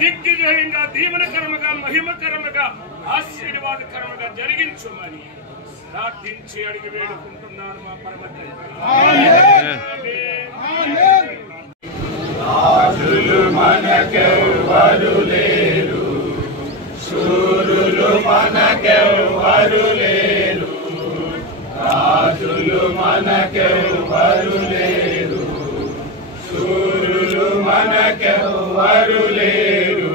దిగ్విజయంగా దీవెనకరముగా మహిమకరముగా ఆశీర్వాదకరముగా జరిగించుమని ప్రార్థించి అడిగి వేడుకుంటున్నాను మా పరమ తండ్రి. రాజులు మనకెవ్వరు లేరు, శూరులు మనకెవ్వరు లేరు. రాజులు మనకెవ్వరు లేరు, శూరులు మనకెవ్వరు లేరు.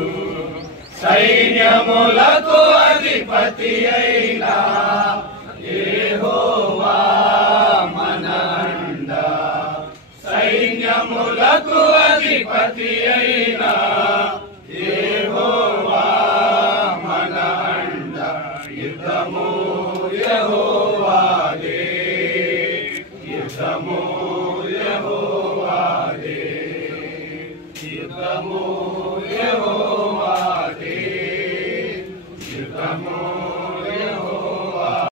సైన్యములకు అధిపతి అయినా యెహోవా మన అండ. సైన్యములకు అధిపతి అయినా యెహోవా మన అండ. యుద్ధము యెహోవాదే, యుద్ధము యెహోవాదే, యుద్ధము యెహోవాదే.